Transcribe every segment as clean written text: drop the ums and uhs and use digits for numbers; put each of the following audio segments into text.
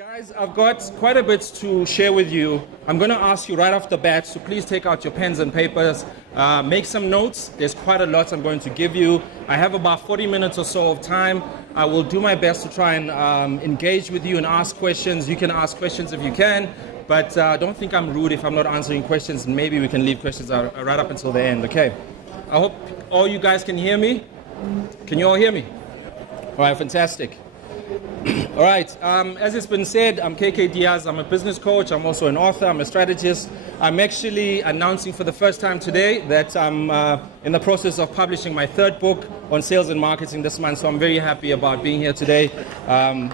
Guys, I've got quite a bit to share with you. I'm going to ask you right off the bat, so please take out your pens and papers, make some notes. There's quite a lot I'm going to give you. I have about 40 minutes or so of time. I will do my best to try and engage with you and ask questions. You can ask questions if you can, but don't think I'm rude if I'm not answering questions. Maybe we can leave questions right up until the end, okay? I hope all you guys can hear me. Can you all hear me? All right, fantastic. All right, as it's been said, I'm KK Diaz. I'm a business coach. I'm also an author. I'm a strategist. I'm actually announcing for the first time today that I'm in the process of publishing my third book on sales and marketing this month. So I'm very happy about being here today.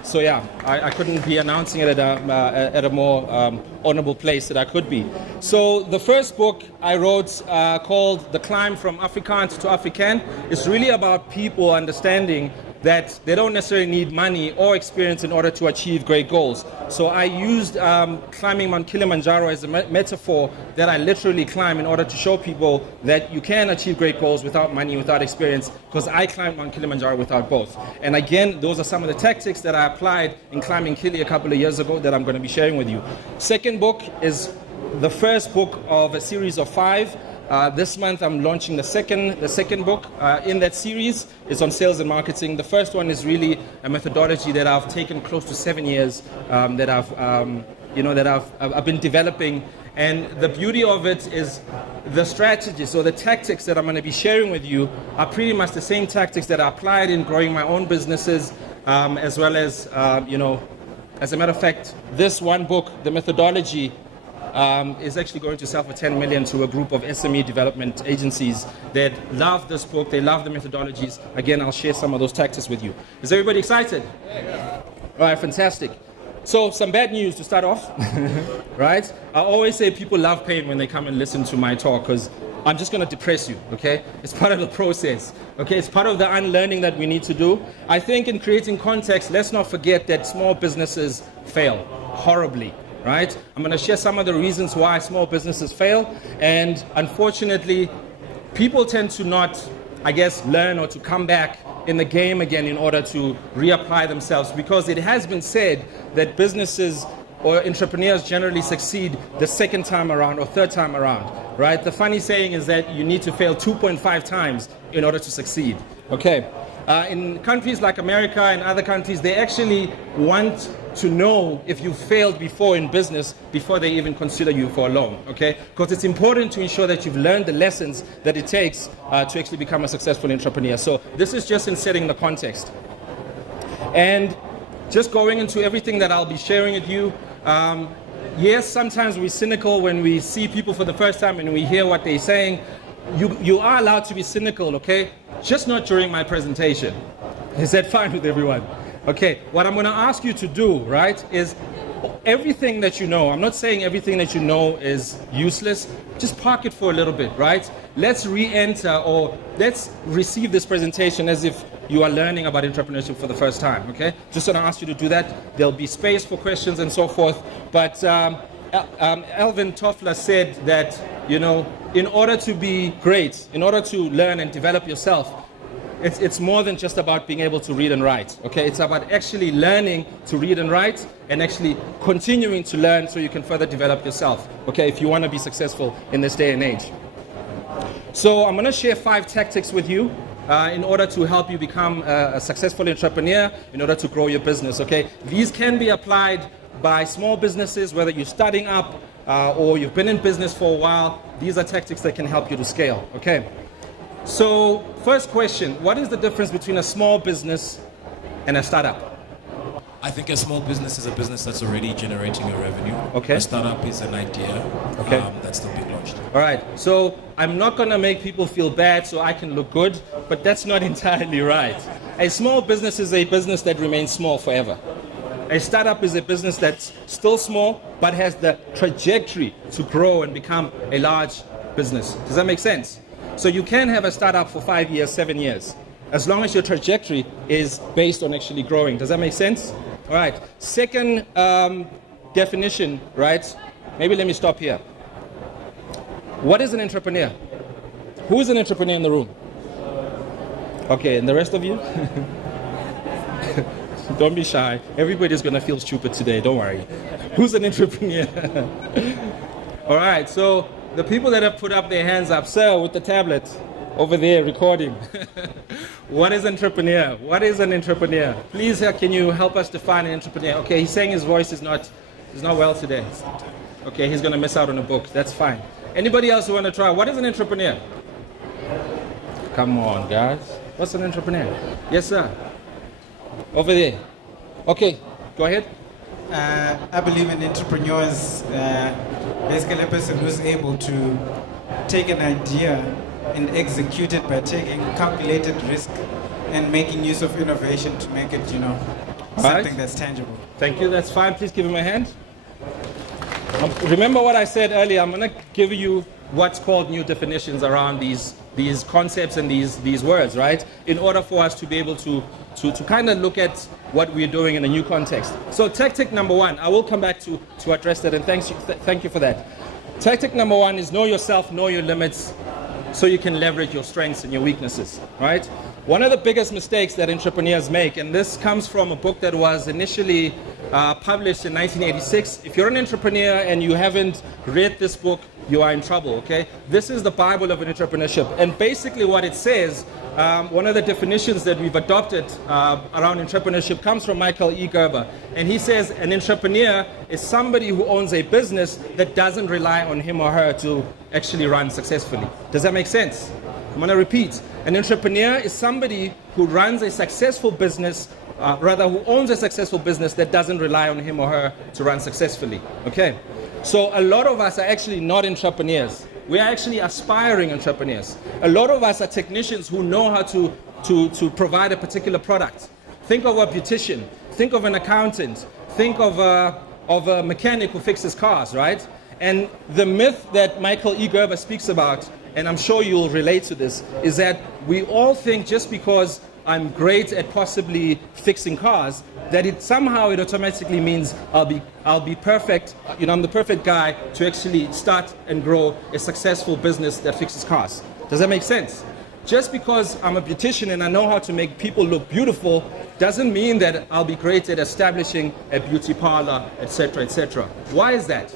So yeah, I couldn't be announcing it at a more honorable place that I could be. So the first book I wrote called The Climb from Afrikaans to African is really about people understanding that they don't necessarily need money or experience in order to achieve great goals. So I used climbing Mount Kilimanjaro as a metaphor that I literally climb in order to show people that you can achieve great goals without money, without experience, because I climbed Mount Kilimanjaro without both. And again, those are some of the tactics that I applied in climbing Kili a couple of years ago that I'm going to be sharing with you. Second book is the first book of a series of 5. This month I'm launching the second book in that series. It's on sales and marketing. The first one is really a methodology that I've taken close to 7 years that I've been developing. And the beauty of it is the strategies or the tactics that I'm going to be sharing with you are pretty much the same tactics that I applied in growing my own businesses, as well as as a matter of fact, this one book, the methodology, is actually going to sell for 10 million to a group of SME development agencies that love this book. They love the methodologies. Again, I'll share some of those tactics with you. Is everybody excited? Yeah. All right, fantastic. So some bad news to start off, right? I always say people love pain when they come and listen to my talk because I'm just going to depress you, okay? It's part of the process, okay? It's part of the unlearning that we need to do. I think in creating context, let's not forget that small businesses fail horribly. Right? I'm going to share some of the reasons why small businesses fail, and unfortunately people tend to not, I guess, learn or to come back in the game again in order to reapply themselves, because it has been said that businesses or entrepreneurs generally succeed the second time around or third time around, right? The funny saying is that you need to fail 2.5 times in order to succeed, okay? In countries like America and other countries, they actually want to know if you failed before in business before they even consider you for a loan, okay? Because it's important to ensure that you've learned the lessons that it takes to actually become a successful entrepreneur. So this is just in setting the context. And just going into everything that I'll be sharing with you, yes, sometimes we're cynical when we see people for the first time and we hear what they're saying. You are allowed to be cynical, okay? Just not during my presentation. Is that fine with everyone? Okay, what I'm going to ask you to do, right, is everything that you know. I'm not saying everything that you know is useless. Just park it for a little bit, right? Let's re-enter or let's receive this presentation as if you are learning about entrepreneurship for the first time, okay? Just going to ask you to do that. There'll be space for questions and so forth. But Alvin Toffler said that, you know, in order to be great, in order to learn and develop yourself, it's more than just about being able to read and write, okay? It's about actually learning to read and write and actually continuing to learn so you can further develop yourself, okay, if you want to be successful in this day and age. So I'm going to share 5 tactics with you in order to help you become a successful entrepreneur, in order to grow your business, okay? These can be applied by small businesses, whether you're starting up or you've been in business for a while. These are tactics that can help you to scale, okay? So, first question, what is the difference between a small business and a startup? I think a small business is a business that's already generating a revenue. Okay. A startup is an idea that's still being launched. All right, so I'm not going to make people feel bad so I can look good, but that's not entirely right. A small business is a business that remains small forever. A startup is a business that's still small, but has the trajectory to grow and become a large business. Does that make sense? So you can have a startup for 5 years, 7 years, as long as your trajectory is based on actually growing. Does that make sense? All right. Second definition, right? Maybe let me stop here. What is an entrepreneur? Who is an entrepreneur in the room? Okay, and the rest of you? Don't be shy. Everybody's going to feel stupid today. Don't worry. Who's an entrepreneur? All right. So the people that have put up their hands up, sir, with the tablet over there recording. What is entrepreneur? What is an entrepreneur? Please, can you help us define an entrepreneur? Okay, he's saying his voice is not well today. Okay, he's going to miss out on a book. That's fine. Anybody else who want to try? What is an entrepreneur? Come on, guys. What's an entrepreneur? Yes, sir. Over there. Okay, go ahead. I believe an entrepreneur is basically a person who's able to take an idea and execute it by taking calculated risk and making use of innovation to make it, something that's tangible. Thank you. That's fine. Please give him a hand. Remember what I said earlier. I'm going to give you what's called new definitions around these concepts and these words, right? In order for us to be able to kind of look at what we're doing in a new context. So tactic number one, I will come back to address that, and thank you for that. Tactic number one is know yourself, know your limits, so you can leverage your strengths and your weaknesses, right? One of the biggest mistakes that entrepreneurs make, and this comes from a book that was initially published in 1986. If you're an entrepreneur and you haven't read this book, you are in trouble, okay? This is the Bible of entrepreneurship. And basically what it says, one of the definitions that we've adopted around entrepreneurship comes from Michael E. Gerber. And he says an entrepreneur is somebody who owns a business that doesn't rely on him or her to actually run successfully. Does that make sense? I'm going to repeat. An entrepreneur is somebody who runs a successful business, who owns a successful business that doesn't rely on him or her to run successfully. Okay? So a lot of us are actually not entrepreneurs. We are actually aspiring entrepreneurs. A lot of us are technicians who know how to provide a particular product. Think of a beautician. Think of an accountant. Think of a mechanic who fixes cars, right? And the myth that Michael E. Gerber speaks about, and I'm sure you'll relate to this, is that we all think just because I'm great at possibly fixing cars, that it automatically means I'll be perfect. I'm the perfect guy to actually start and grow a successful business that fixes cars. Does that make sense? Just because I'm a beautician and I know how to make people look beautiful doesn't mean that I'll be great at establishing a beauty parlor, etc., etc. Why is that?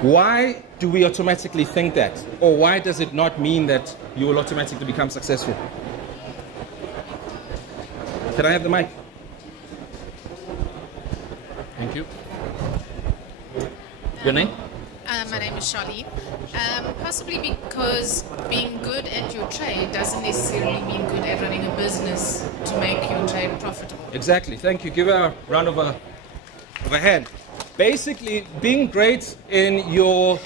Why do we automatically think that? Or why does it not mean that you will automatically become successful? Can I have the mic? Thank you. Your name? My name is Charlene. Possibly because being good at your trade doesn't necessarily mean good at running a business to make your trade profitable. Exactly. Thank you. Give her a round of a hand. Basically, being great in your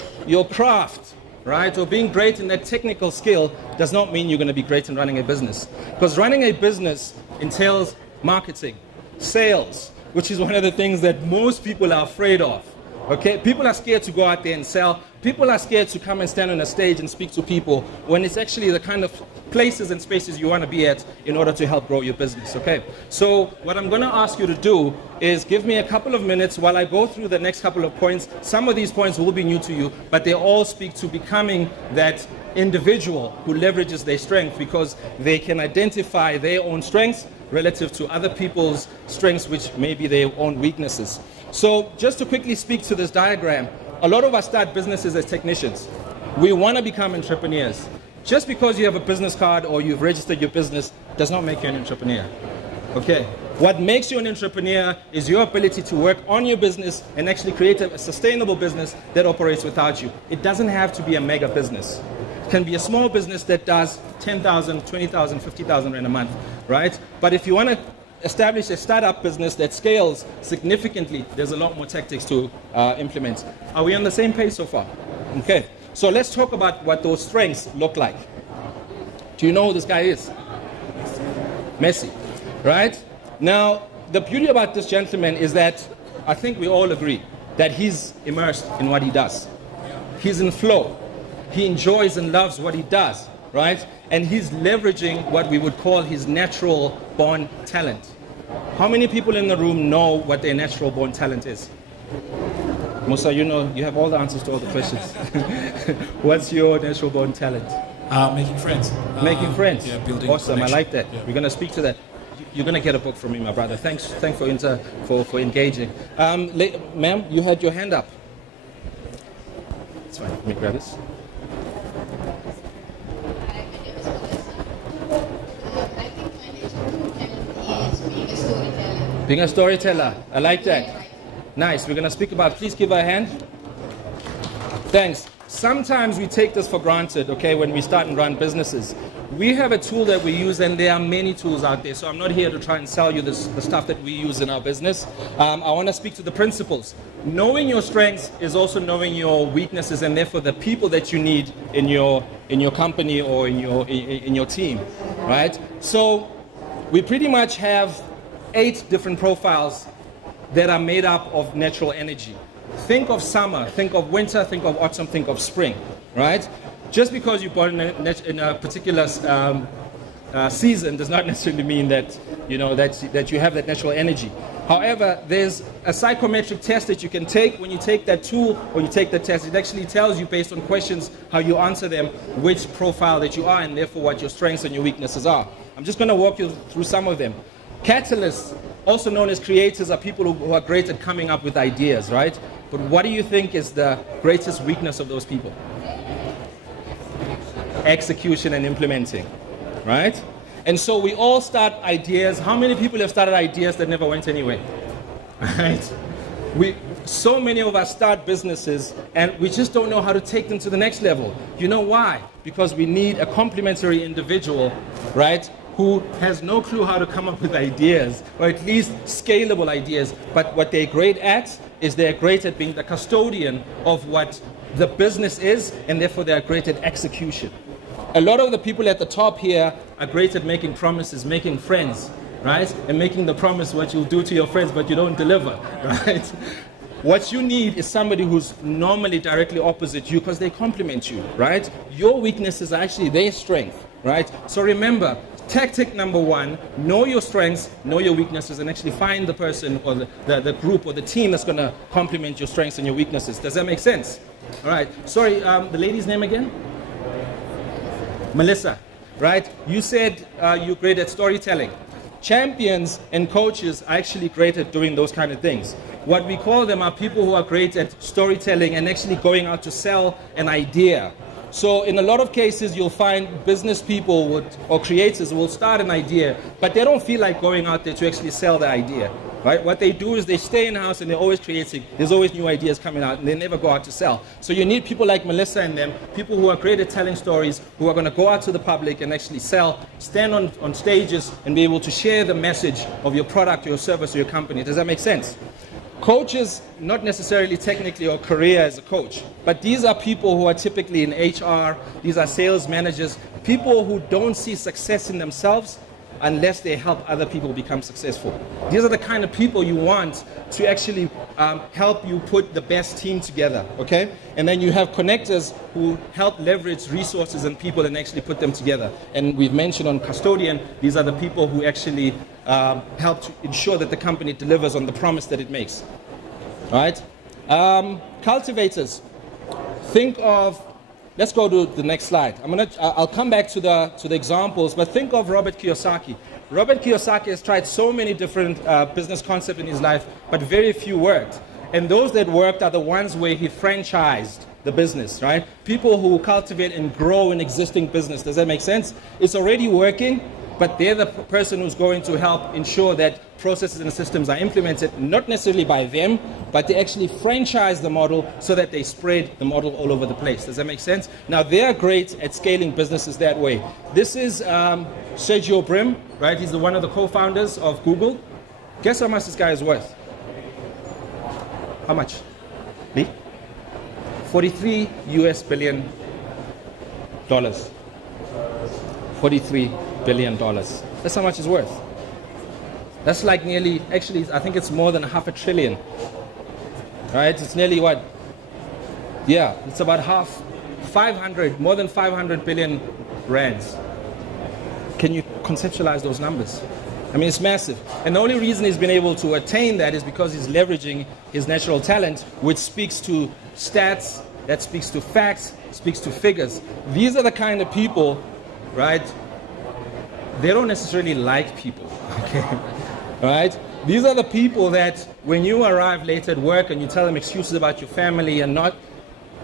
craft, right, or being great in that technical skill does not mean you're going to be great in running a business. Because running a business entails marketing, sales, which is one of the things that most people are afraid of. Okay, people are scared to go out there and sell. People are scared to come and stand on a stage and speak to people when it's actually the kind of places and spaces you want to be at in order to help grow your business. Okay, so what I'm going to ask you to do is give me a couple of minutes while I go through the next couple of points. Some of these points will be new to you, but they all speak to becoming that individual who leverages their strength because they can identify their own strengths relative to other people's strengths, which may be their own weaknesses. So just to quickly speak to this diagram, a lot of us start businesses as technicians. We want to become entrepreneurs. Just because you have a business card or you've registered your business does not make you an entrepreneur. Okay. What makes you an entrepreneur is your ability to work on your business and actually create a sustainable business that operates without you. It doesn't have to be a mega business. It can be a small business that does 10,000, 20,000, 50,000 rand a month, right? But if you want to establish a startup business that scales significantly, there's a lot more tactics to implement. Are we on the same page so far? Okay, so let's talk about what those strengths look like. Do you know who this guy is? Messi, right? Now, the beauty about this gentleman is that I think we all agree that he's immersed in what he does. He's in flow. He enjoys and loves what he does, right? And he's leveraging what we would call his natural born talent. How many people in the room know what their natural born talent is? Musa, you know, you have all the answers to all the questions. What's your natural born talent? Making friends. Making friends. Yeah, building awesome, connection. I like that. Yeah. We're going to speak to that. You're gonna get a book from me, my brother. Thanks for engaging. Ma'am, you had your hand up. It's fine. Let me grab this. I think my natural talent is being a storyteller. Being a storyteller. I like that. Nice. We're gonna speak about. Please give her a hand. Thanks. Sometimes we take this for granted, okay, when we start and run businesses. We have a tool that we use, and there are many tools out there, so I'm not here to try and sell you the stuff that we use in our business. I want to speak to the principles. Knowing your strengths is also knowing your weaknesses, and therefore the people that you need in your company or in your team, right? So we pretty much have 8 different profiles that are made up of natural energy. Think of summer, think of winter, think of autumn, think of spring, right? Just because you're born in a particular season does not necessarily mean that that you have that natural energy. However, there's a psychometric test that you can take. When you take that tool or you take the test, it actually tells you based on questions how you answer them, which profile that you are, and therefore what your strengths and your weaknesses are. I'm just going to walk you through some of them. Catalysts, also known as creators, are people who are great at coming up with ideas, right? But what do you think is the greatest weakness of those people? Execution and implementing, right? And so we all start ideas. How many people have started ideas that never went anywhere? Right? So many of us start businesses and we just don't know how to take them to the next level. You know why? Because we need a complementary individual, right, who has no clue how to come up with ideas, or at least scalable ideas. But what they're great at is they're great at being the custodian of what the business is, and therefore they're great at execution. A lot of the people at the top here are great at making promises, making friends, right? And making the promise what you'll do to your friends, but you don't deliver, right? What you need is somebody who's normally directly opposite you because they complement you, right? Your weaknesses are actually their strength, right? So remember, tactic number 1, know your strengths, know your weaknesses, and actually find the person or the group or the team that's going to complement your strengths and your weaknesses. Does that make sense? All right. Sorry, the lady's name again? Melissa, right? You said you're great at storytelling. Champions and coaches are actually great at doing those kind of things. What we call them are people who are great at storytelling and actually going out to sell an idea. So in a lot of cases, you'll find business people or creators will start an idea, but they don't feel like going out there to actually sell the idea, right? What they do is they stay in-house and they're always creating. There's always new ideas coming out, and they never go out to sell. So you need people like Melissa and them, people who are great at telling stories, who are going to go out to the public and actually sell, stand on stages and be able to share the message of your product, your service, or your company. Does that make sense? Coaches, not necessarily technically or career as a coach, but these are people who are typically in HR, these are sales managers, people who don't see success in themselves unless they help other people become successful. These are the kind of people you want to actually help you put the best team together, okay? And then you have connectors who help leverage resources and people and actually put them together. And we've mentioned on custodian, these are the people who actually help to ensure that the company delivers on the promise that it makes, all right? Cultivators, think of, let's go to the next slide. I'll come back to the examples, but think of Robert Kiyosaki. Robert Kiyosaki has tried so many different business concepts in his life, but very few worked. And those that worked are the ones where he franchised the business, right? People who cultivate and grow an existing business. Does that make sense? It's already working, but they're the person who's going to help ensure that processes and systems are implemented, not necessarily by them, but they actually franchise the model so that they spread the model all over the place. Does that make sense? Now, they're great at scaling businesses that way. This is Sergio Brin, right? He's one of the co-founders of Google. Guess how much this guy is worth? How much? Lee? 43 US billion dollars. 43 billion dollars. That's how much it's worth. That's like nearly, actually, I think it's more than $500 billion. Right? It's nearly what? Yeah, it's about more than 500 billion rands. Can you conceptualize those numbers? I mean, it's massive. And the only reason he's been able to attain that is because he's leveraging his natural talent, which speaks to stats, that speaks to facts, speaks to figures. These are the kind of people, right, they don't necessarily like people, okay? All right? These are the people that when you arrive late at work and you tell them excuses about your family and not,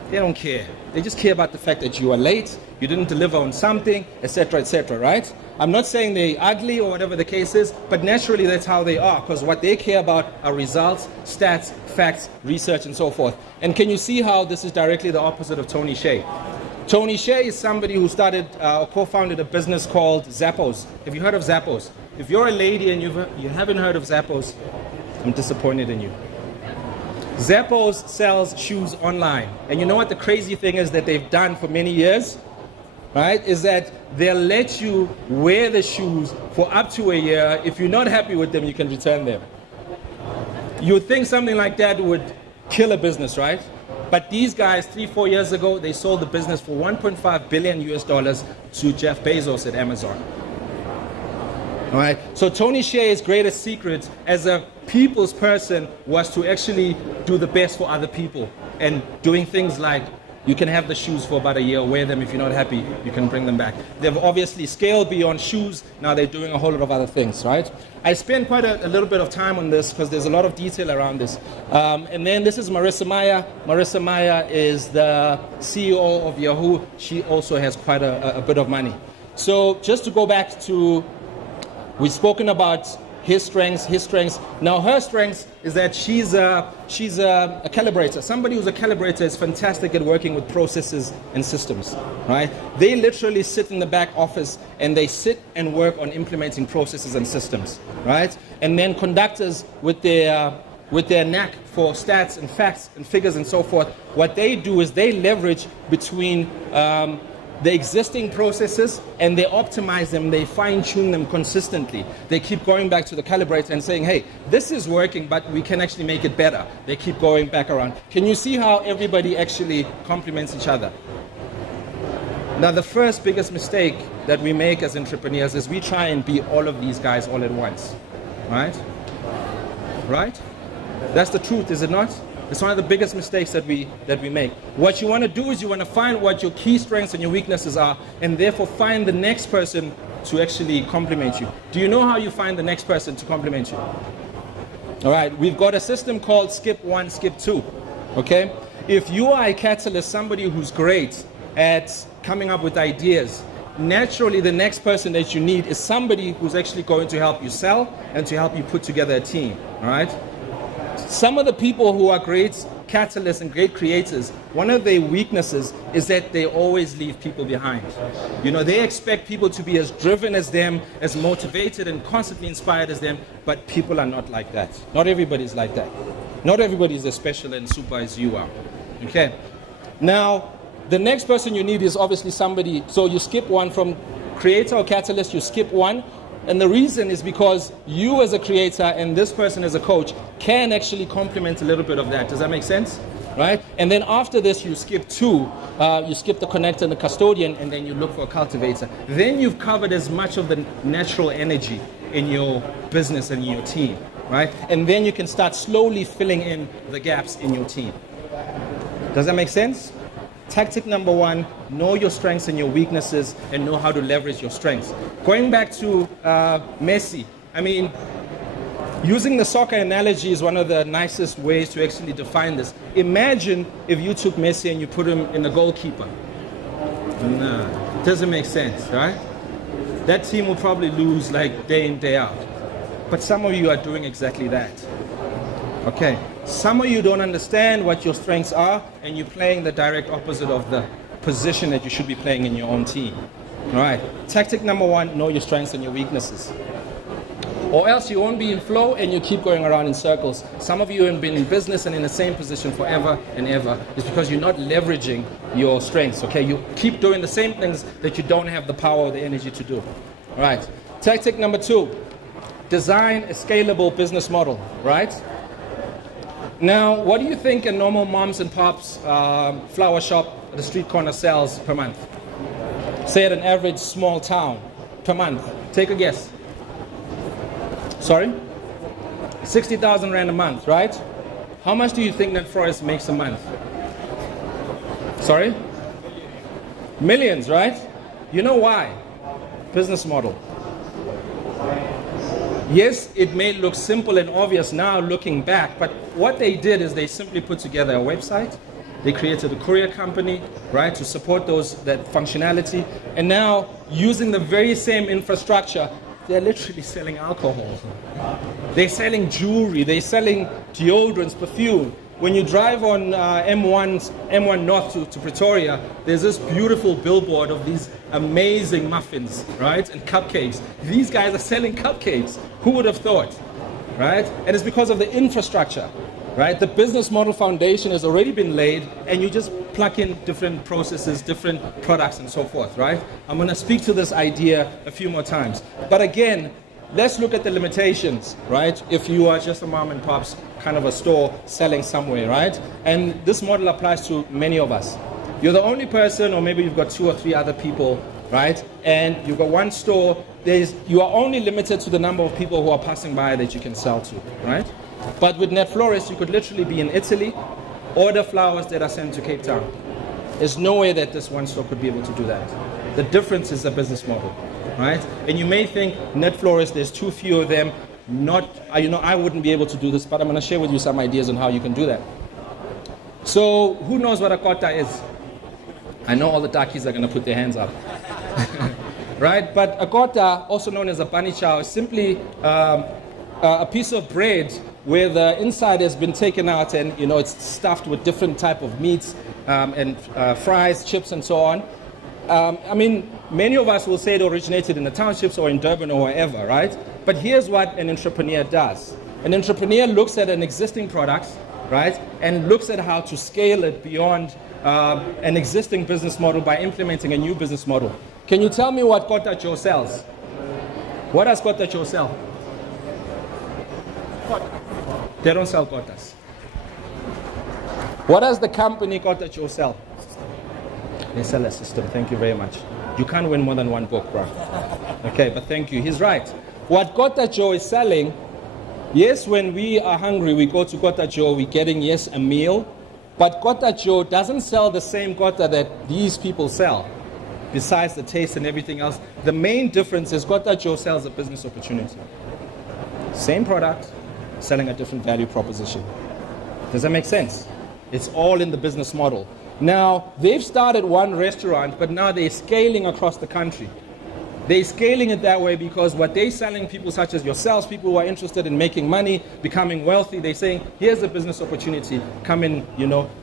they don't care. They just care about the fact that you are late, you didn't deliver on something, etc., right? I'm not saying they're ugly or whatever the case is, but naturally that's how they are, because what they care about are results, stats, facts, research, and so forth. And can you see how this is directly the opposite of Tony Hsieh? Tony Hsieh is somebody who started or co-founded a business called Zappos. Have you heard of Zappos? If you're a lady and you haven't heard of Zappos, I'm disappointed in you. Zappos sells shoes online. And you know what the crazy thing is that they've done for many years? Right? Is that they'll let you wear the shoes for up to a year. If you're not happy with them, you can return them. You would think something like that would kill a business, right? But these guys, 3-4 years ago, they sold the business for $1.5 billion to Jeff Bezos at Amazon. All right. So Tony Hsieh's greatest secret as a people's person was to actually do the best for other people, and doing things like you can have the shoes for about a year, wear them. If you're not happy, you can bring them back. They've obviously scaled beyond shoes. Now they're doing a whole lot of other things, right? I spent quite a little bit of time on this because there's a lot of detail around this. And then this is Marissa Mayer. Marissa Mayer is the CEO of Yahoo. She also has quite a bit of money. So just to go back to, we've spoken about his strengths. Now her strengths is that she's a calibrator. Somebody who's a calibrator is fantastic at working with processes and systems, right? They literally sit in the back office and they sit and work on implementing processes and systems, right? And then conductors with their knack for stats and facts and figures and so forth, what they do is they leverage between the existing processes and they optimize them, they fine-tune them consistently. They keep going back to the calibrator and saying, hey, this is working, but we can actually make it better. They keep going back around. Can you see how everybody actually complements each other? Now, the first biggest mistake that we make as entrepreneurs is we try and be all of these guys all at once, right? Right? That's the truth, is it not? It's one of the biggest mistakes that we make. What you want to do is you want to find what your key strengths and your weaknesses are, and therefore find the next person to actually complement you. Do you know how you find the next person to complement you? All right, we've got a system called skip 1, skip 2, okay? If you are a catalyst, somebody who's great at coming up with ideas, naturally the next person that you need is somebody who's actually going to help you sell and to help you put together a team, all right? Some of the people who are great catalysts and great creators, one of their weaknesses is that they always leave people behind. You know, they expect people to be as driven as them, as motivated and constantly inspired as them, but people are not like that. Not everybody's like that. Not everybody is as special and super as you are. Okay? Now, the next person you need is obviously somebody, so you skip one from creator or catalyst, you skip one. And the reason is because you as a creator and this person as a coach can actually complement a little bit of that. Does that make sense? Right? And then after this, you skip 2. You skip the connector and the custodian, and then you look for a cultivator. Then you've covered as much of the natural energy in your business and in your team. Right? And then you can start slowly filling in the gaps in your team. Does that make sense? Tactic number 1, know your strengths and your weaknesses and know how to leverage your strengths. Going back to Messi, I mean, using the soccer analogy is one of the nicest ways to actually define this. Imagine if you took Messi and you put him in the goalkeeper. No, doesn't make sense, right? That team will probably lose like day in, day out. But some of you are doing exactly that. Okay, some of you don't understand what your strengths are and you're playing the direct opposite of the position that you should be playing in your own team. All right, tactic number 1, know your strengths and your weaknesses. Or else you won't be in flow and you keep going around in circles. Some of you have been in business and in the same position forever and ever. It's because you're not leveraging your strengths, okay? You keep doing the same things that you don't have the power or the energy to do. All right, tactic number 2, design a scalable business model, right? Now, what do you think a normal moms and pops flower shop at the street corner sells per month? Say at an average small town per month. Take a guess. Sorry? 60,000 Rand a month, right? How much do you think that florist makes a month? Sorry? Millions, right? You know why? Business model. Yes, it may look simple and obvious now looking back, but what they did is they simply put together a website. They created a courier company, right, to support that functionality. And now, using the very same infrastructure, they're literally selling alcohol. They're selling jewelry. They're selling deodorants, perfume. When you drive on M1 North to Pretoria, there's this beautiful billboard of these amazing muffins, right, and cupcakes. These guys are selling cupcakes. Who would have thought, right? And it's because of the infrastructure, right? The business model foundation has already been laid, and you just plug in different processes, different products, and so forth, right? I'm going to speak to this idea a few more times. But again, let's look at the limitations, right? If you are just a mom and pop's kind of a store selling somewhere, right? And this model applies to many of us. You're the only person, or maybe you've got 2 or 3 other people, right? And you've got one store. You are only limited to the number of people who are passing by that you can sell to, right? But with Net Florist, you could literally be in Italy, order flowers that are sent to Cape Town. There's no way that this one store could be able to do that. The difference is the business model, right? And you may think Net Florist, there's too few of them. I wouldn't be able to do this, but I'm going to share with you some ideas on how you can do that. So, who knows what a kota is? I know all the darkies are going to put their hands up. Right? But a kota, also known as a bunny chow, is simply a piece of bread where the inside has been taken out and it's stuffed with different type of meats and fries, chips, and so on. Many of us will say it originated in the townships or in Durban or wherever, right? But here's what an entrepreneur does. An entrepreneur looks at an existing product, right, and looks at how to scale it beyond an existing business model by implementing a new business model. Can you tell me what Kota Joe sells? What does Kota Joe sell? They don't sell kotas. What does the company Kota Joe sell? They sell a system. Thank you very much. You can't win more than one book, bro. Okay, but thank you. He's right. What Kota Joe is selling, yes, when we are hungry, we go to Kota Joe, we're getting, yes, a meal. But Kota Joe doesn't sell the same kota that these people sell, besides the taste and everything else. The main difference is Kota Joe sells a business opportunity. Same product, selling a different value proposition. Does that make sense? It's all in the business model. Now, they've started one restaurant, but now they're scaling across the country. They're scaling it that way because what they're selling people such as yourselves, people who are interested in making money, becoming wealthy, they're saying, here's a business opportunity. Come in,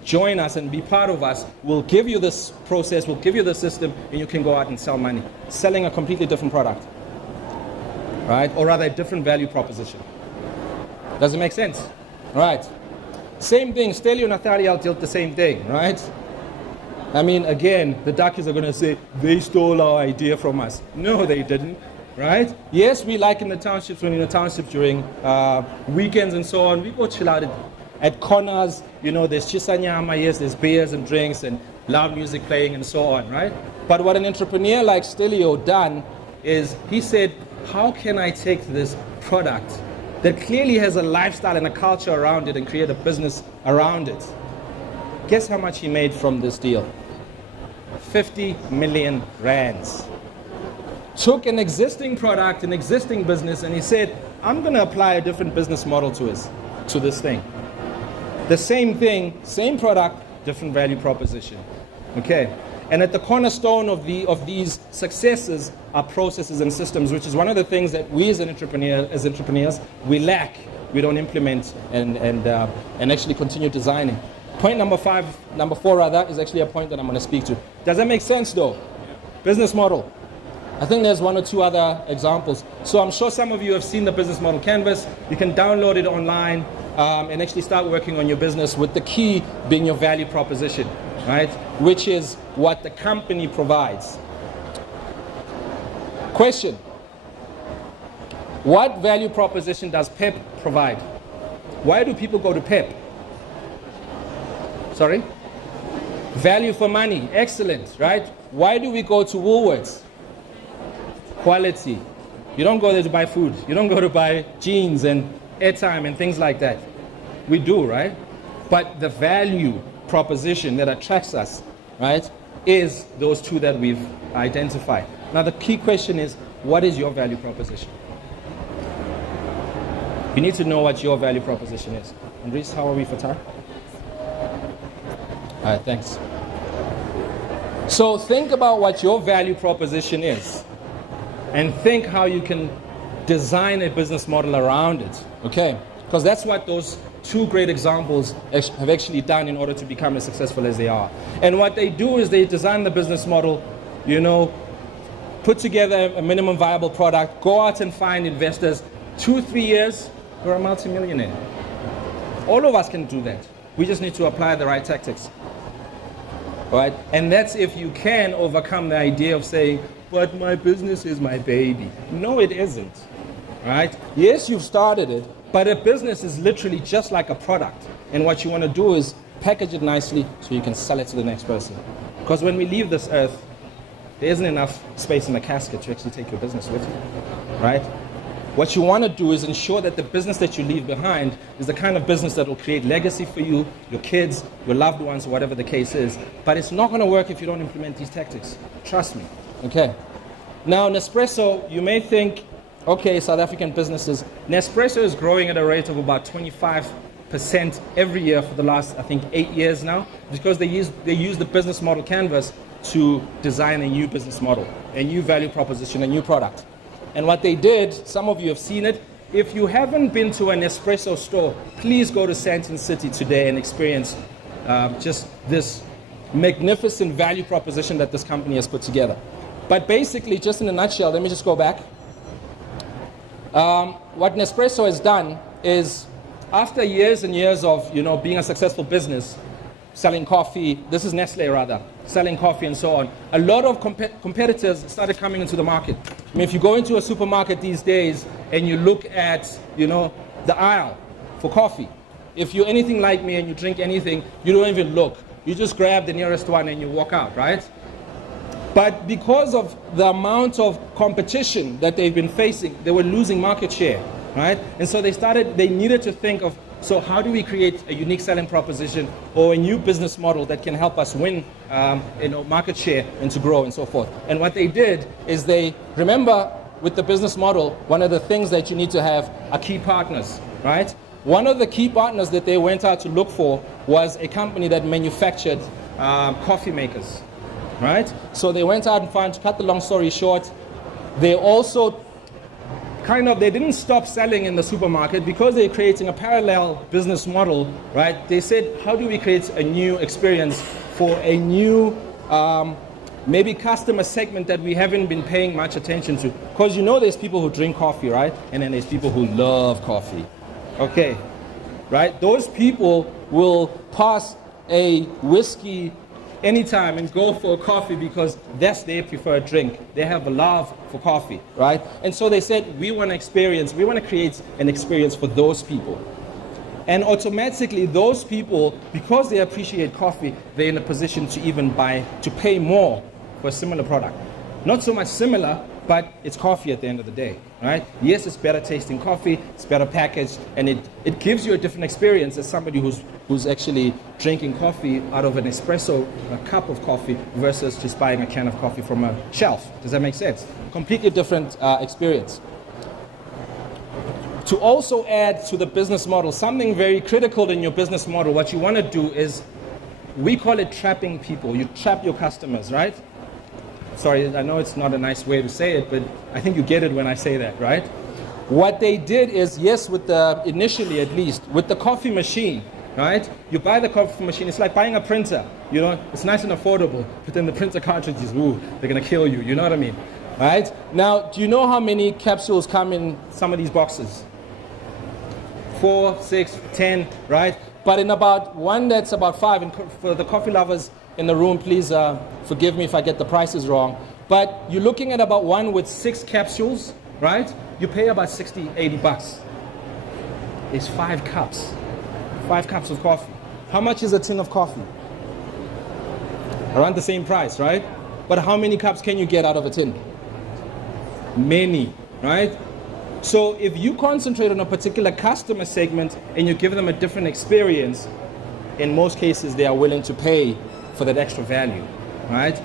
join us and be part of us. We'll give you this process, we'll give you the system, and you can go out and sell money. Selling a completely different product, right? Or rather a different value proposition. Does it make sense? Right. Same thing, Stelio and Nathaniel did the same thing, right? Again, the darkies are going to say, they stole our idea from us. No, they didn't, right? Yes, we like in the townships, when in the township during weekends and so on, we go chill out at corners, there's chisanyama, yes, there's beers and drinks and loud music playing and so on, right? But what an entrepreneur like Stelio done is he said, how can I take this product that clearly has a lifestyle and a culture around it and create a business around it? Guess how much he made from this deal? 50 million rands. Took an existing product, an existing business, and he said, I'm going to apply a different business model to this thing. The same thing, same product, different value proposition. Okay? And at the cornerstone of these successes are processes and systems, which is one of the things that we as entrepreneurs, we lack. We don't implement and actually continue designing. Point number 4 is actually a point that I'm going to speak to. Does that make sense though? Business model. I think there's 1 or 2 other examples. So I'm sure some of you have seen the business model canvas. You can download it online and actually start working on your business with the key being your value proposition, right? Which is what the company provides. Question. What value proposition does PEP provide? Why do people go to PEP? Sorry? Value for money. Excellent, right? Why do we go to Woolworths? Quality. You don't go there to buy food. You don't go to buy jeans and airtime and things like that. We do, right? But the value proposition that attracts us, right, is those 2 that we've identified. Now the key question is, what is your value proposition? You need to know what your value proposition is. And Reese, how are we for time? All right, thanks. So think about what your value proposition is and think how you can design a business model around it, okay? Because that's what those two great examples have actually done in order to become as successful as they are. And what they do is they design the business model, you know, put together a minimum viable product, go out and find investors. 2-3 years, you're a multimillionaire. All of us can do that. We just need to apply the right tactics. All right? And that's if you can overcome the idea of saying, but my business is my baby. No, it isn't. All right? Yes, you've started it, but a business is literally just like a product. And what you want to do is package it nicely so you can sell it to the next person. Because when we leave this earth, there isn't enough space in the casket to actually take your business with you. Right? What you want to do is ensure that the business that you leave behind is the kind of business that will create legacy for you, your kids, your loved ones, or whatever the case is. But it's not going to work if you don't implement these tactics. Trust me. Okay. Now, Nespresso, you may think, okay, South African businesses, Nespresso is growing at a rate of about 25% every year for the last, I think, 8 years now, because they use the business model canvas to design a new business model, a new value proposition, a new product. And what they did, some of you have seen it. If you haven't been to an Nespresso store, please go to Sandton City today and experience just this magnificent value proposition that this company has put together. But basically, just in a nutshell, let me just go back. What Nespresso has done is, after years and years of being a successful business, selling coffee, this is Nestle rather, selling coffee and so on, a lot of competitors started coming into the market. I mean, if you go into a supermarket these days and you look at, the aisle for coffee, if you're anything like me and you drink anything, you don't even look. You just grab the nearest one and you walk out, right? But because of the amount of competition that they've been facing, they were losing market share, right? And so they needed to think of, so how do we create a unique selling proposition or a new business model that can help us win market share and to grow and so forth? And what they did is remember with the business model, one of the things that you need to have are key partners, right? One of the key partners that they went out to look for was a company that manufactured coffee makers, right? So they went out and found, to cut the long story short, they also they didn't stop selling in the supermarket because they're creating a parallel business model, right? They said, how do we create a new experience for a new, maybe customer segment that we haven't been paying much attention to? Because there's people who drink coffee, right? And then there's people who love coffee. Okay, right? Those people will pass a whiskey anytime and go for a coffee because that's their preferred drink. They have a love for coffee, right? And so they said, we want to create an experience for those people. And automatically those people, because they appreciate coffee, they're in a position to even pay more for a similar product. Not so much similar, but it's coffee at the end of the day, right? Yes, it's better tasting coffee, it's better packaged, and it gives you a different experience as somebody who's actually drinking coffee out of an espresso, a cup of coffee, versus just buying a can of coffee from a shelf. Does that make sense? Completely different experience. To also add to the business model, something very critical in your business model, what you want to do is, we call it trapping people. You trap your customers, right? Sorry, I know it's not a nice way to say it, but I think you get it when I say that, right? What they did is, yes, initially at least, with the coffee machine, right? You buy the coffee machine, it's like buying a printer, it's nice and affordable, but then the printer cartridges, they're gonna kill you, you know what I mean? Right? Now, do you know how many capsules come in some of these boxes? 4, 6, 10, right? But in about one that's about 5, and for the coffee lovers in the room, please forgive me if I get the prices wrong, but you're looking at about one with 6 capsules, right? You pay about 60, 80 bucks. It's 5 cups. 5 cups of coffee. How much is a tin of coffee? Around the same price, right? But how many cups can you get out of a tin? Many, right? So if you concentrate on a particular customer segment and you give them a different experience, in most cases they are willing to pay for that extra value, right?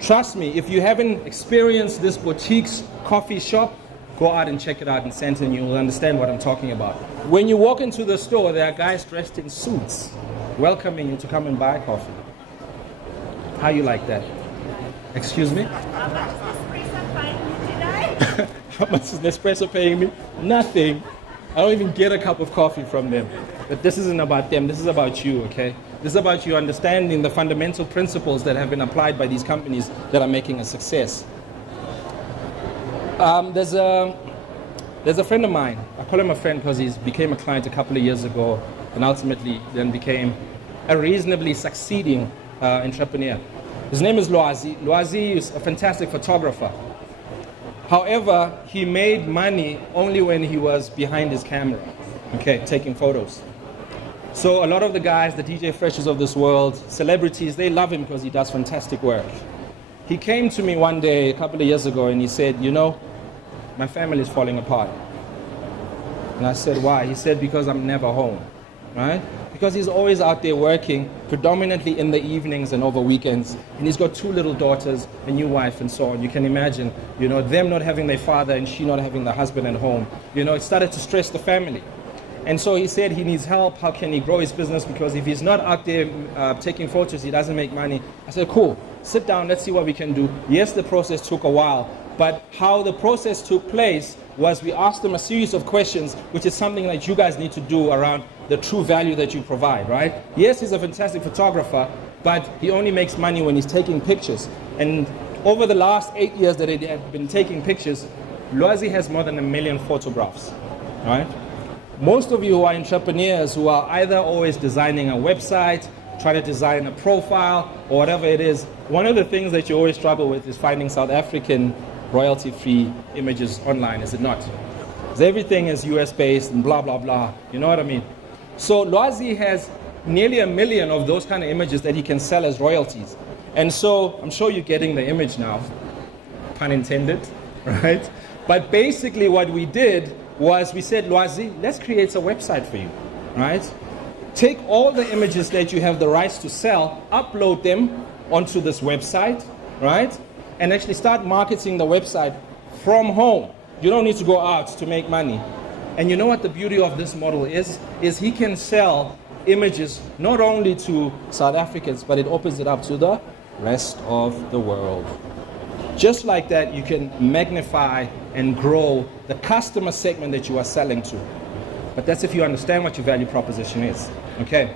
Trust me, if you haven't experienced this boutique coffee shop, Go out and check it out in Santa and you'll understand what I'm talking about. When you walk into the store, there are guys dressed in suits welcoming you to come and buy coffee. How you like that? Excuse me? How much is Nespresso paying me? Nothing. I don't even get a cup of coffee from them. But this isn't about them, this is about you, okay? This is about you understanding the fundamental principles that have been applied by these companies that are making a success. There's a friend of mine. I call him a friend because he became a client a couple of years ago and ultimately then became a reasonably succeeding entrepreneur. His name is Loazi. Loazi is a fantastic photographer. However, he made money only when he was behind his camera, okay, taking photos. So a lot of the guys, the DJ Freshers of this world, celebrities, they love him because he does fantastic work. He came to me one day, a couple of years ago, and he said, you know, my family is falling apart. And I said, why? He said, because I'm never home, right? Because he's always out there working, predominantly in the evenings and over weekends. And he's got 2 little daughters, a new wife, and so on. You can imagine, you know, them not having their father and she not having the husband at home. You know, it started to stress the family. And so he said he needs help. How can he grow his business? Because if he's not out there taking photos, he doesn't make money. I said, cool, sit down, let's see what we can do. Yes, the process took a while, but how the process took place was we asked him a series of questions, which is something that you guys need to do around the true value that you provide, right? Yes, he's a fantastic photographer, but he only makes money when he's taking pictures. And over the last 8 years that he had been taking pictures, Loazi has more than 1 million photographs, right? Most of you who are entrepreneurs who are either always designing a website, trying to design a profile, or whatever it is, one of the things that you always struggle with is finding South African royalty-free images online, is it not? Because everything is US-based and blah, blah, blah. You know what I mean? So Loazi has nearly 1 million of those kind of images that he can sell as royalties. And so I'm sure you're getting the image now, pun intended, right? But basically what we did was we said, Loazi, let's create a website for you, right? Take all the images that you have the rights to sell, upload them onto this website, right? And actually start marketing the website from home. You don't need to go out to make money. And you know what the beauty of this model is he can sell images not only to South Africans, but it opens it up to the rest of the world. Just like that, you can magnify and grow the customer segment that you are selling to. But that's if you understand what your value proposition is, okay?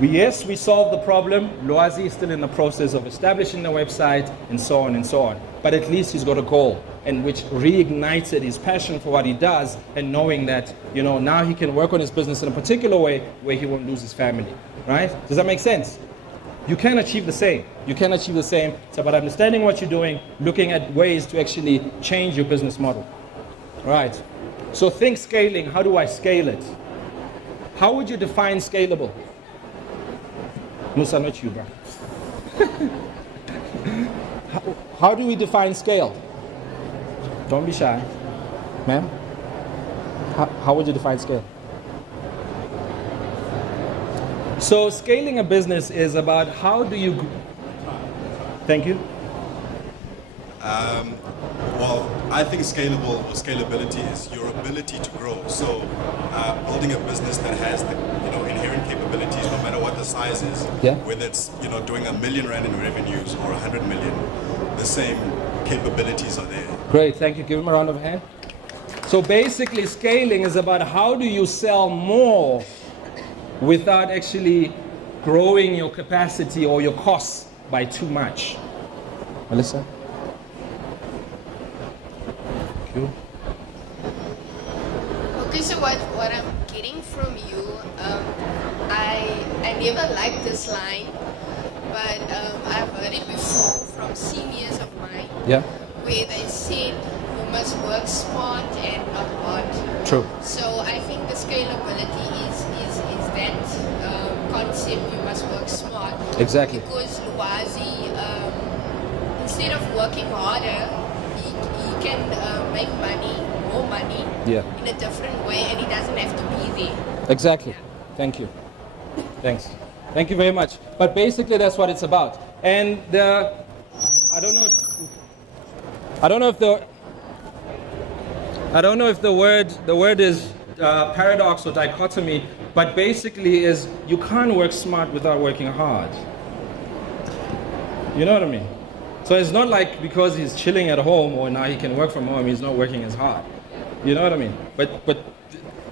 Yes, we solved the problem. Loazi is still in the process of establishing the website and so on and so on. But at least he's got a goal, and which reignited his passion for what he does, and knowing that, you know, now he can work on his business in a particular way where he won't lose his family, right? Does that make sense? You can achieve the same. You can achieve the same. It's about understanding what you're doing, looking at ways to actually change your business model. All right. So think scaling. How do I scale it? How would you define scalable? Musa, not you, bro. How do we define scale? Don't be shy. Ma'am? How would you define scale? So scaling a business is about how do you... Thank you. Well, I think scalable or scalability is your ability to grow. So building a business that has the inherent capabilities, no matter what the size is, yeah. Whether it's doing R1 million in revenues or 100 million, the same capabilities are there. Great, thank you. Give him a round of applause. So basically, scaling is about how do you sell more without actually growing your capacity or your costs by too much. Melissa? Thank you. Okay, so what I'm getting from you, I never liked this line, but I've heard it before from seniors of mine. Yeah. Where they said you must work smart and not hard. True. So I think the scalability is that concept, you must work smart. Exactly. Because Loazi, instead of working harder, he can make more money in a different way, and he doesn't have to be there. Exactly. Thank you. Thanks. Thank you very much. But basically that's what it's about. And I don't know if I don't know if the word is paradox or dichotomy, but basically is you can't work smart without working hard. You know what I mean? So it's not like because he's chilling at home or now he can work from home, he's not working as hard. You know what I mean? But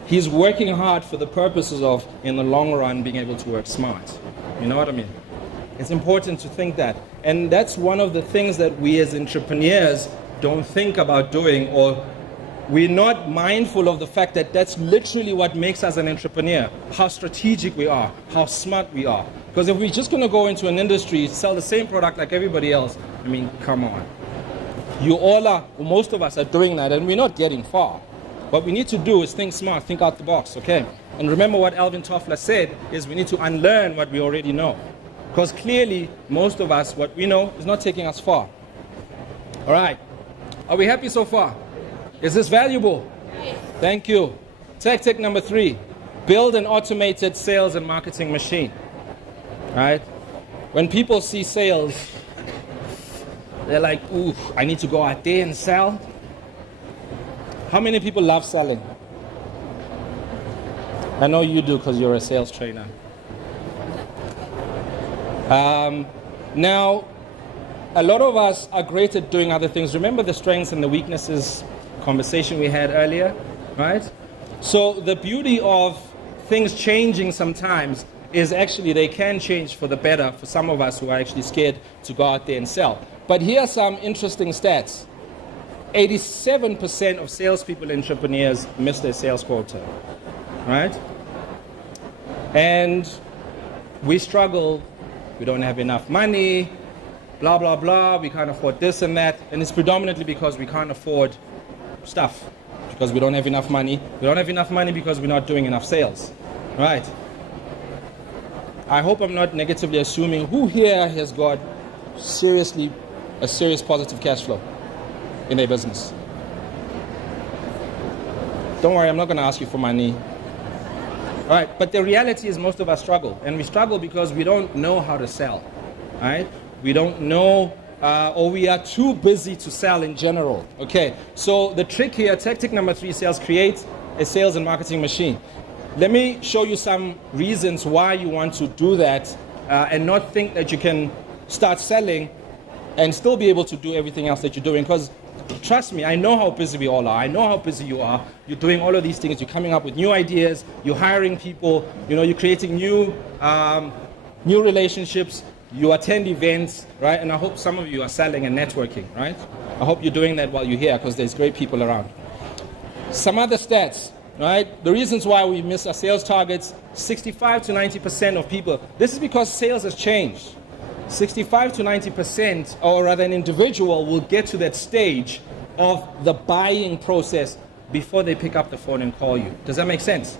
he's working hard for the purposes of, in the long run, being able to work smart. You know what I mean? It's important to think that. And that's one of the things that we as entrepreneurs don't think about doing, or we're not mindful of the fact that that's literally what makes us an entrepreneur. How strategic we are, how smart we are. Because if we're just going to go into an industry, sell the same product like everybody else, I mean, come on. You all are, most of us are doing that, and we're not getting far. What we need to do is think smart, think out the box, okay? And remember what Alvin Toffler said, is we need to unlearn what we already know. Because clearly, most of us, what we know is not taking us far. All right. Are we happy so far? Is this valuable? Yes. Thank you. Tactic number 3, build an automated sales and marketing machine. Right? When people see sales, they're like, ooh, I need to go out there and sell. How many people love selling? I know you do because you're a sales trainer. Now, a lot of us are great at doing other things. Remember the strengths and the weaknesses conversation we had earlier, right? So the beauty of things changing sometimes is actually they can change for the better for some of us who are actually scared to go out there and sell. But here are some interesting stats. 87% of salespeople and entrepreneurs miss their sales quota, right? And we struggle, we don't have enough money, blah, blah, blah, we can't afford this and that, and it's predominantly because we can't afford stuff, because we don't have enough money. We don't have enough money because we're not doing enough sales, right? I hope I'm not negatively assuming who here has got a serious positive cash flow in their business. Don't worry, I'm not going to ask you for money. All right, but the reality is most of us struggle, and we struggle because we don't know how to sell, right? We don't know, or we are too busy to sell in general. Okay, so the trick here, tactic number 3, sales, create a sales and marketing machine. Let me show you some reasons why you want to do that and not think that you can start selling and still be able to do everything else that you're doing. Because trust me, I know how busy we all are. I know how busy you are. You're doing all of these things. You're coming up with new ideas. You're hiring people. You know, you're creating new relationships. You attend events, right? And I hope some of you are selling and networking, right? I hope you're doing that while you're here because there's great people around. Some other stats, right? The reasons why we miss our sales targets, 65 to 90% of people. This is because sales has changed. 65 to 90%, or rather an individual will get to that stage of the buying process before they pick up the phone and call you. Does that make sense?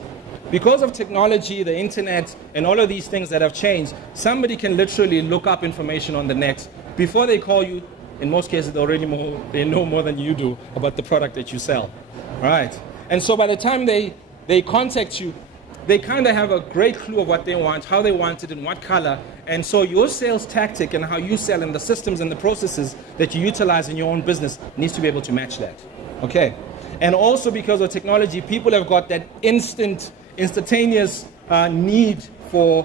Because of technology, the internet, and all of these things that have changed, somebody can literally look up information on the net. Before they call you, in most cases, they know more than you do about the product that you sell. Right? And so by the time they contact you, they kind of have a great clue of what they want, how they want it, and what color. And so your sales tactic and how you sell and the systems and the processes that you utilize in your own business needs to be able to match that. Okay? And also because of technology, people have got that instantaneous need for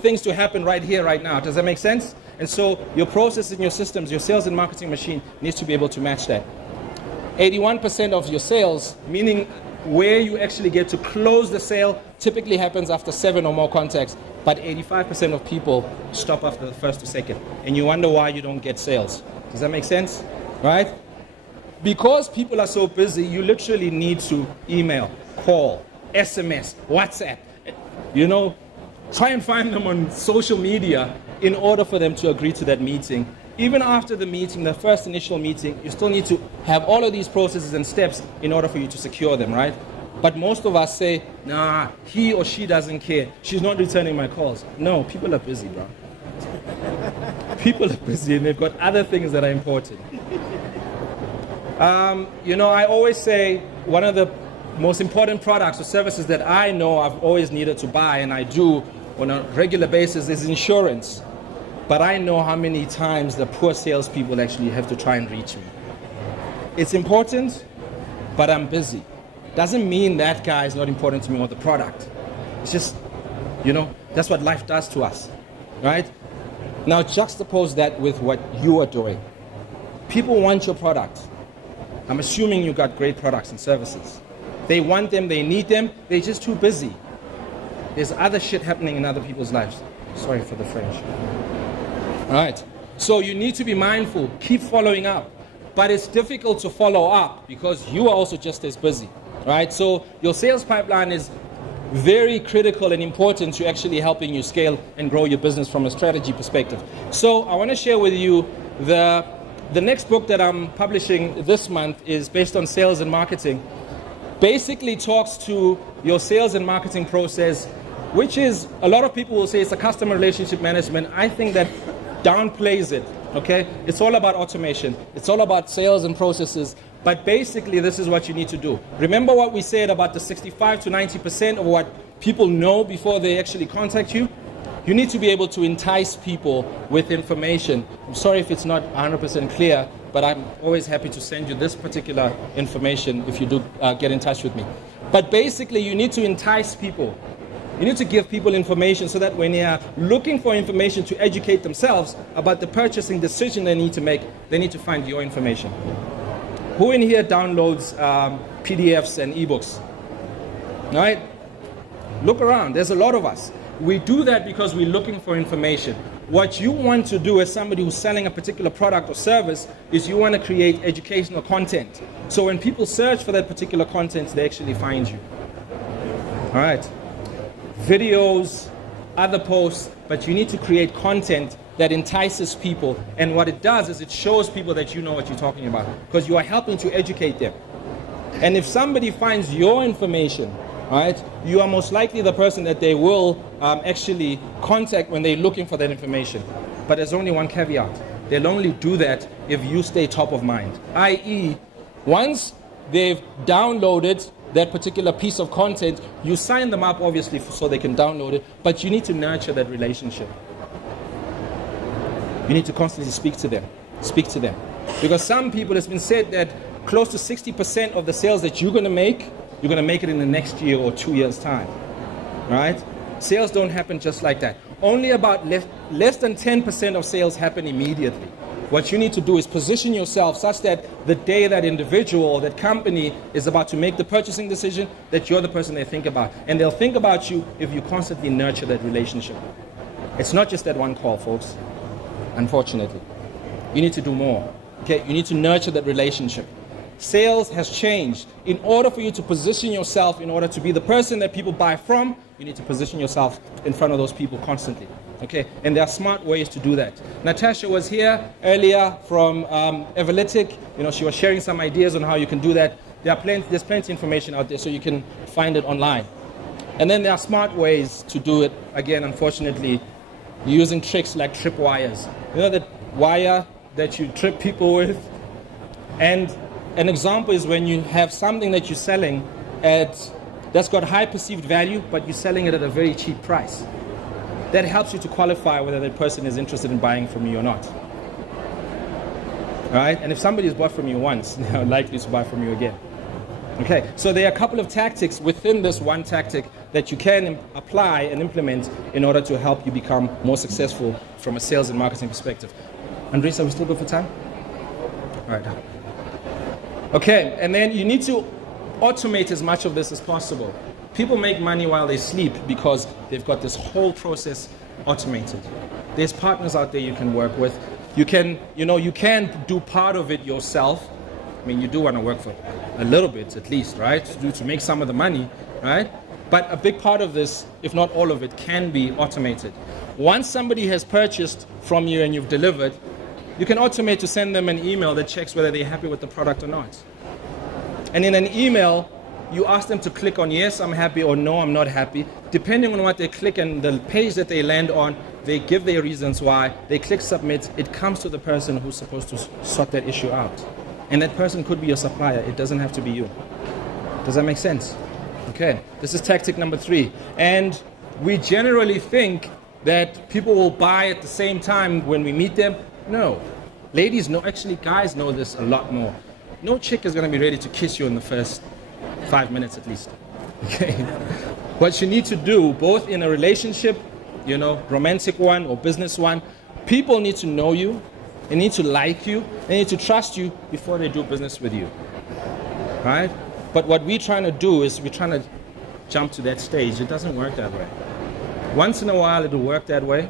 things to happen right here, right now. Does that make sense? And so your processes and your systems, your sales and marketing machine needs to be able to match that. 81% of your sales, meaning where you actually get to close the sale, typically happens after 7 or more contacts, but 85% of people stop after the first or second, and you wonder why you don't get sales. Does that make sense? Right? Because people are so busy, you literally need to email, call, SMS, WhatsApp, try and find them on social media in order for them to agree to that meeting. Even after the meeting, the first initial meeting, you still need to have all of these processes and steps in order for you to secure them, right? But most of us say, nah, he or she doesn't care. She's not returning my calls. No, people are busy, bro. People are busy and they've got other things that are important. I always say one of the most important products or services that I know I've always needed to buy, and I do on a regular basis, is insurance. But I know how many times the poor salespeople actually have to try and reach me. it's important, but I'm busy. Doesn't mean that guy is not important to me or the product. It's just, that's what life does to us, right? Now juxtapose that with what you are doing. People want your product. I'm assuming you got great products and services. They want them, they need them, they're just too busy. There's other shit happening in other people's lives. Sorry for the French. All right, so you need to be mindful, keep following up. But it's difficult to follow up because you are also just as busy, right? So your sales pipeline is very critical and important to actually helping you scale and grow your business from a strategy perspective. So I want to share with you the next book that I'm publishing this month is based on sales and marketing. Basically talks to your sales and marketing process, which is, a lot of people will say it's a customer relationship management. I think that downplays it, okay? It's all about automation. It's all about sales and processes. But basically, this is what you need to do. Remember what we said about the 65 to 90% of what people know before they actually contact you? You need to be able to entice people with information. I'm sorry if it's not 100% clear, but I'm always happy to send you this particular information if you do get in touch with me. But basically, you need to entice people. You need to give people information so that when they are looking for information to educate themselves about the purchasing decision they need to make, they need to find your information. Who in here downloads PDFs and ebooks? All right? Look around. There's a lot of us. We do that because we're looking for information. What you want to do as somebody who's selling a particular product or service is you want to create educational content. So when people search for that particular content, they actually find you. All right? Videos, other posts, but you need to create content that entices people. And what it does is it shows people that you know what you're talking about because you are helping to educate them. And if somebody finds your information, right, you are most likely the person that they will actually contact when they're looking for that information. But there's only one caveat. They'll only do that if you stay top of mind. i.e., once they've downloaded that particular piece of content, you sign them up obviously so they can download it, but you need to nurture that relationship. You need to constantly speak to them. Because some people, it's been said that close to 60% of the sales that you're going to make it in the next year or 2 years' time, right? Sales don't happen just like that. Only about less than 10% of sales happen immediately. What you need to do is position yourself such that the day that individual or that company is about to make the purchasing decision, that you're the person they think about. And they'll think about you if you constantly nurture that relationship. It's not just that one call, folks, unfortunately. You need to do more. Okay, you need to nurture that relationship. Sales has changed. In order for you to position yourself, in order to be the person that people buy from, you need to position yourself in front of those people constantly. Okay, and there are smart ways to do that. Natasha was here earlier from Everlytic. She was sharing some ideas on how you can do that. There's plenty of information out there, so you can find it online. And then there are smart ways to do it. Again, unfortunately, using tricks like tripwires. You know that wire that you trip people with? And an example is when you have something that you're selling that's got high perceived value, but you're selling it at a very cheap price. That helps you to qualify whether that person is interested in buying from you or not. All right? And if somebody has bought from you once, they're likely to buy from you again. Okay, so there are a couple of tactics within this one tactic that you can apply and implement in order to help you become more successful from a sales and marketing perspective. Andres, are we still good for time? All right. Okay, and then you need to automate as much of this as possible. People make money while they sleep because they've got this whole process automated. There's partners out there you can work with. You can do part of it yourself. I mean, you do want to work for a little bit at least, right? To make some of the money, right? But a big part of this, if not all of it, can be automated. Once somebody has purchased from you and you've delivered, you can automate to send them an email that checks whether they're happy with the product or not. And in an email, you ask them to click on yes, I'm happy, or no, I'm not happy. Depending on what they click and the page that they land on, they give their reasons why. They click submit. It comes to the person who's supposed to sort that issue out. And that person could be your supplier. It doesn't have to be you. Does that make sense? Okay, this is tactic number 3. And we generally think that people will buy at the same time when we meet them. No. Ladies know, actually guys know this a lot more. no chick is going to be ready to kiss you in the first 5 minutes at least. Okay? What you need to do, both in a relationship, romantic one or business one, people need to know you, they need to like you, they need to trust you before they do business with you. Right? But what we're trying to do is we're trying to jump to that stage. It doesn't work that way. Once in a while it'll work that way.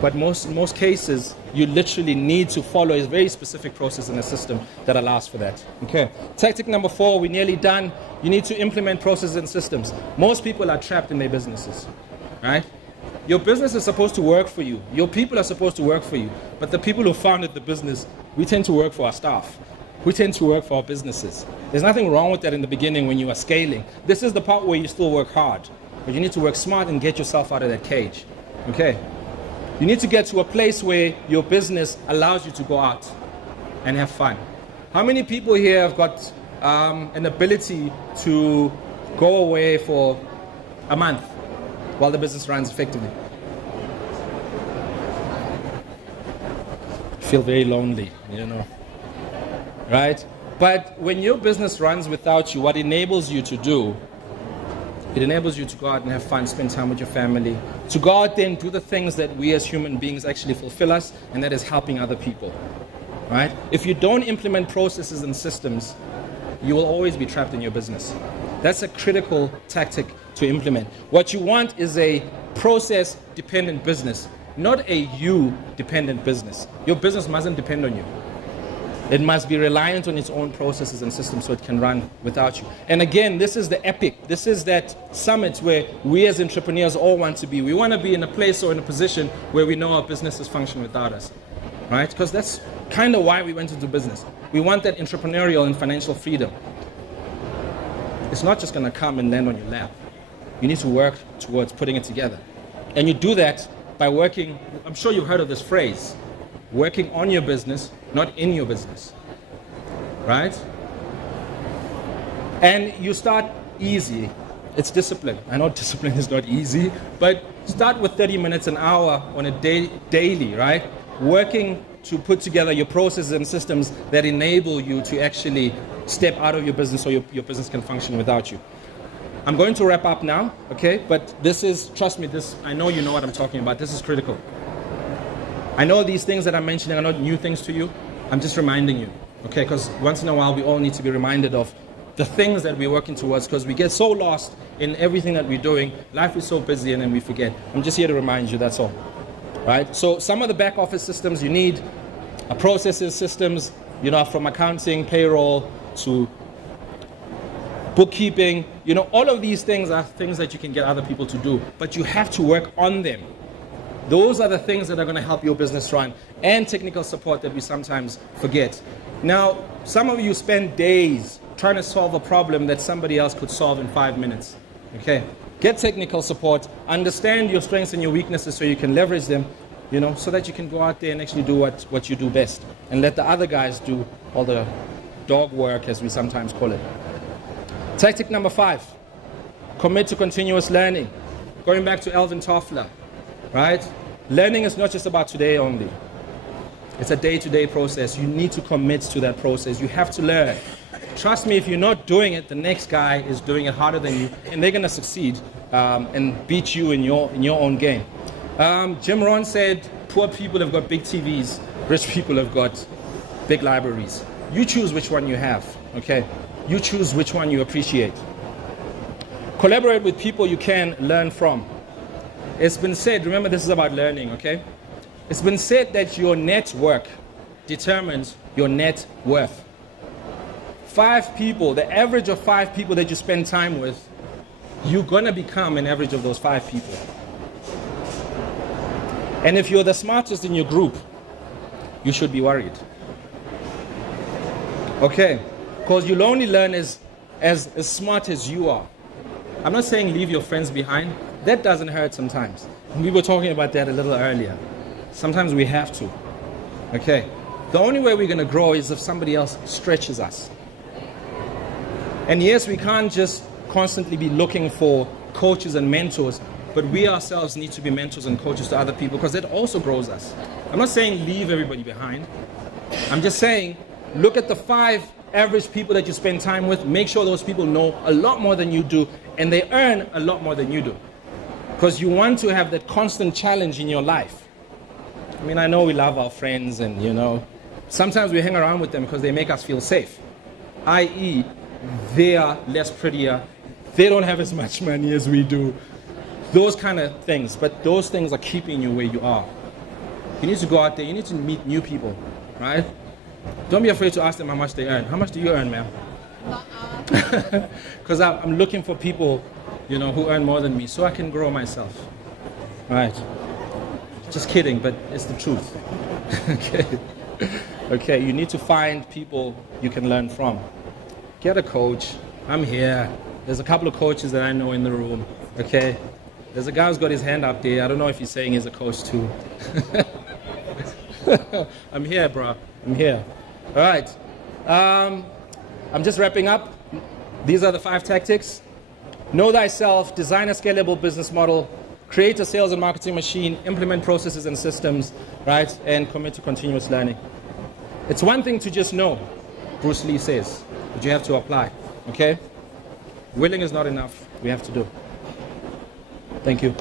But in most cases, you literally need to follow a very specific process in a system that allows for that. Okay. Tactic number 4, we're nearly done. You need to implement processes and systems. Most people are trapped in their businesses, right? Your business is supposed to work for you. Your people are supposed to work for you. But the people who founded the business, we tend to work for our staff. We tend to work for our businesses. There's nothing wrong with that in the beginning when you are scaling. This is the part where you still work hard. But you need to work smart and get yourself out of that cage. Okay? You need to get to a place where your business allows you to go out and have fun. How many people here have got an ability to go away for a month while the business runs effectively? Feel very lonely, right? But when your business runs without you, what enables you to do, it enables you to go out and have fun, spend time with your family, to go out there and do the things that we as human beings actually fulfill us, and that is helping other people, right? If you don't implement processes and systems, you will always be trapped in your business. That's a critical tactic to implement. What you want is a process-dependent business, not a you-dependent business. Your business mustn't depend on you. It must be reliant on its own processes and systems so it can run without you. And again, this is the epic. This is that summit where we as entrepreneurs all want to be. We want to be in a place or in a position where we know our businesses function without us, right? Because that's kind of why we went into business. We want that entrepreneurial and financial freedom. It's not just going to come and land on your lap. You need to work towards putting it together. And you do that by working, I'm sure you've heard of this phrase, working on your business, not in your business, right? And you start easy. It's discipline. I know discipline is not easy, but start with 30 minutes an hour on a daily, right? Working to put together your processes and systems that enable you to actually step out of your business so your business can function without you. I'm going to wrap up now, okay? But this is, trust me, I know you know what I'm talking about. This is critical. I know these things that I'm mentioning are not new things to you. I'm just reminding you, okay? Because once in a while, we all need to be reminded of the things that we're working towards, because we get so lost in everything that we're doing. Life is so busy and then we forget. I'm just here to remind you, that's all, right? So some of the back office systems you need are processes, systems, from accounting, payroll to bookkeeping. All of these things are things that you can get other people to do, but you have to work on them. Those are the things that are going to help your business run, and technical support that we sometimes forget. Now, some of you spend days trying to solve a problem that somebody else could solve in 5 minutes. Okay? Get technical support, understand your strengths and your weaknesses so you can leverage them, so that you can go out there and actually do what you do best, and let the other guys do all the dog work, as we sometimes call it. Tactic number 5, commit to continuous learning. Going back to Alvin Toffler, right? Learning is not just about today only. It's a day-to-day process. You need to commit to that process. You have to learn. Trust me, if you're not doing it, the next guy is doing it harder than you, and they're going to succeed and beat you in your own game. Jim Rohn said, poor people have got big TVs, rich people have got big libraries. You choose which one you have, okay? You choose which one you appreciate. Collaborate with people you can learn from. It's been said, remember this is about learning, okay? It's been said that your network determines your net worth. 5 people, the average of 5 people that you spend time with, you're gonna become an average of those 5 people. And if you're the smartest in your group, you should be worried. Okay, because you'll only learn as smart as you are. I'm not saying leave your friends behind. That doesn't hurt sometimes. We were talking about that a little earlier. Sometimes we have to. Okay. The only way we're going to grow is if somebody else stretches us. And yes, we can't just constantly be looking for coaches and mentors, but we ourselves need to be mentors and coaches to other people, because that also grows us. I'm not saying leave everybody behind. I'm just saying Look at the 5 average people that you spend time with. Make sure those people know a lot more than you do, and they earn a lot more than you do. Because you want to have that constant challenge in your life. I mean, I know we love our friends and, you know, sometimes we hang around with them because they make us feel safe. I.e., they are less prettier. They don't have as much money as we do. Those kind of things. But those things are keeping you where you are. You need to go out there. You need to meet new people, right? Don't be afraid to ask them how much they earn. How much do you earn, ma'am? Because I'm looking for people, you know, who earn more than me so I can grow myself. Right. Just kidding, but it's the truth. Okay. Okay, you need to find people you can learn from. Get a coach. I'm here. There's a couple of coaches that I know in the room. Okay. There's a guy who's got his hand up there. I don't know if he's saying he's a coach too. I'm here, bro. I'm here. All right. I'm just wrapping up. These are the 5 tactics. Know thyself, design a scalable business model, create a sales and marketing machine, implement processes and systems, right? And commit to continuous learning. It's one thing to just know, Bruce Lee says, but you have to apply, okay? Willing is not enough. We have to do. Thank you.